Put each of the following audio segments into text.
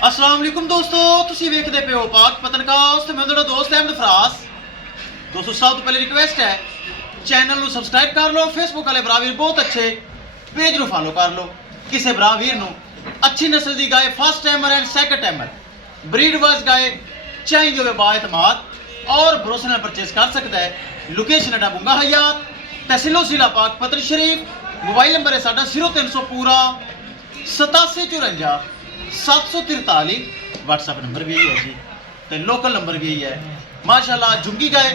अस्सलाम वालेकुम दोस्तों, तुसी वेखदे पे हो पाक पतनकास्ट ते मैं तुहाडा दोस्त अहमद फरास। दोस्तों सब तो पहले रिक्वेस्ट है चैनल ਨੂੰ सब्सक्राइब कर लो, फेसबुक वाले भरा वीर बहुत अच्छे पेज ਨੂੰ फॉलो कर लो। किसी भरा वीर ਨੂੰ अच्छी नस्ल की गाय first timer and second timer breed wise गाय चाहिए होवे बाएतमाद और भरोसे नाल परचेस कर सकता है। लोकेशन है बुंगा हयात, तहसीलो जिला पाक पतन शरीफ। मोबाइल नंबर है साडा 0300 पूरा 8754 743। व्हाट्सएप नंबर भी यही है जी, तो लोकल नंबर भी यही है। माशाल्लाह जुंगी गाय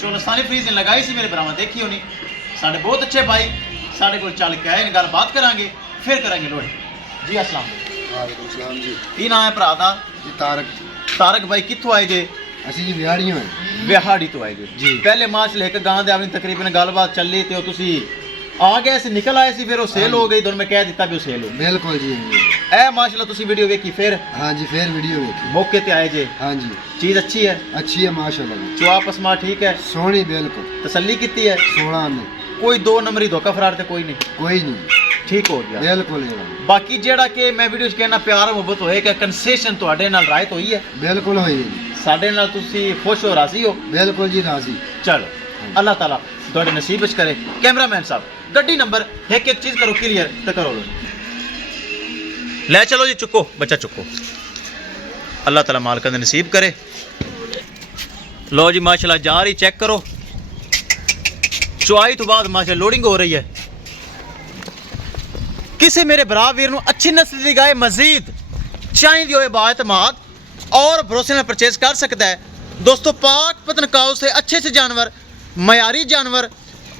चोलस्तानी फ्रीज ने लगाई सी, मेरे भरावां देखी होनी। साढ़े बहुत अच्छे भाई साढ़े को चल के आए, गल बात करांगे फिर करेंगे लोड जी। अस्सलाम वालेकुम सलाम जी। की नाम है भरा दा? जी तारक। तारक भाई कित्थों आए जे? ਅਸੀਂ ਜੀ ਵਿਹਾੜੀਆਂ ਹਾਂ ਵਿਹਾੜੀ ਤੋਂ ਆਏ ਜੀ। ਪਹਿਲੇ ਮਾਸ਼ਾਅੱਲਾ ਇੱਕ ਗਾਂ ਦੇ ਆਪਣੀ ਤਕਰੀਬਨ ਗੱਲਬਾਤ ਚੱਲੀ ਤੇ ਉਹ ਤੁਸੀਂ ਆ ਗਏ ਸੀ, ਨਿਕਲ ਆਏ ਸੀ, ਫਿਰ ਉਹ ਸੇਲ ਹੋ ਗਈ। ਤੁਹਾਨੂੰ ਮੈਂ ਕਹਿ ਦਿੱਤਾ ਵੀ ਉਹ ਸੇਲ ਹੋ ਗਈ। ਬਿਲਕੁਲ ਜੀ। ਇਹ ਮਾਸ਼ਾਅੱਲਾ ਤੁਸੀਂ ਵੀਡੀਓ ਵੇਖੀ ਫਿਰ? हाँ जी, फिर वीडियो देखी। मौके पे आए जे? हाँ जी, चीज अच्छी है, अच्छी है माशाल्लाह जी। जो आपस में ठीक है, सोहनी बिल्कुल। तसल्ली की है? 16 ने कोई दो नंबरी धोखा फरार ते कोई नहीं, कोई नहीं, ठीक हो गया बिल्कुल जनाब। बाकी जेड़ा कि मैं वीडियो च कहना प्यार मुहब्बत होएगा, कंसेशन ਤੁਹਾਡੇ ਨਾਲ ਰਾਇਤ ਹੋਈ ਹੈ, बिल्कुल हुई है जी। ਸਾਡੇ ਨਾਲ ਤੁਸੀਂ ਖੁਸ਼ ਹੋ, ਰਾਜ਼ੀ ਹੋ? बिल्कुल जी राजी। चलो अल्लाह ताला ਤੁਹਾਡੇ नसीब ਵਿੱਚ करे। कैमरामैन साहब ਗੱਡੀ नंबर एक एक चीज करो क्लियर तो करो लो। ले चलो जी, चुको बच्चा चुको। अल्लाह ताला मालिक दे नसीब करे। लो जी माशाल्लाह जा रही, चेक करो। चुआई तो बाद माशाल्लाह लोडिंग हो रही है। किसी मेरे भरा वीर नूं अच्छी नस्ल की गाय मजीद चाहिए होए बाएतमाद और भरोसे में परचेज कर सकता है। दोस्तों पाक पतनकाऊ से अच्छे से जानवर, मयारी जानवर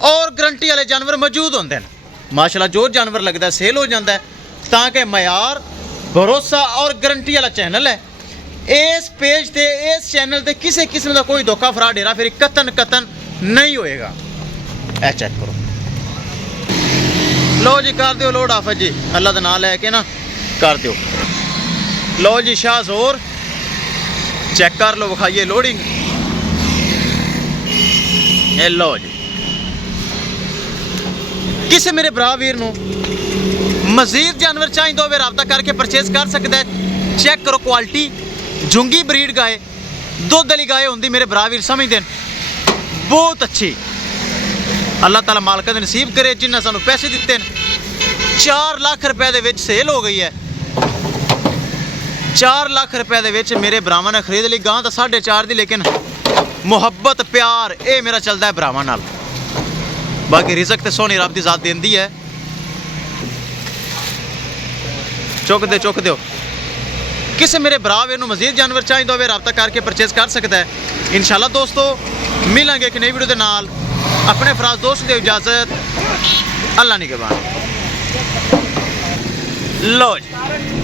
और गारंटी वाले जानवर मौजूद होंगे हैं। माशाल्लाह जो जानवर लगता है सेल हो जाता है, ताकि मयार भरोसा और गारंटी वाला चैनल है। इस पेज ते इस चैनल ते किसी किस्म का कोई धोखा फराड डेरा फिर कतन नहीं होएगा। ऐ चेक करो। लो जी कर दो लोड आफत जी, अल्लाह का नाम लैके ना कर दो। लो जी शाह जोर चेक कर लो, विखाइए लोडिंग। ये लो जी, किसी मेरे भरा वीर नूं मजीद जानवर चाहिए तो वे रब्ता करके परचेज कर सकता है। चेक करो क्वालिटी, जुंगी ब्रीड गाय, दुध वाली गाय होंगी मेरे भरा वीर समझते हैं, बहुत अच्छी। अल्लाह ताला मालिक दे नसीब करे जिन्हें सानू पैसे दिते हैं। 4 लाख रुपए दे विच सेल हो गई है। 4 लाख रुपए दे विच मेरे भरावां ने खरीद ली गां तो 4.5 दी, लेकिन मुहब्बत प्यार ये मेरा चलता है भरावां नाल। बाकी रिजक तो सोनी रब दी जात देंदी है। चुक दो। किसी मेरे भरा वीर नूं मजीद जानवर चाहिए तो वे रब्ता करके परचेज कर सकता है। इंशाल्लाह दोस्तों मिलांगे एक नई वीडियो के नाल। अपने फराज दोस्त दे इजाजत, अल्लाह निगहबान। लो जी।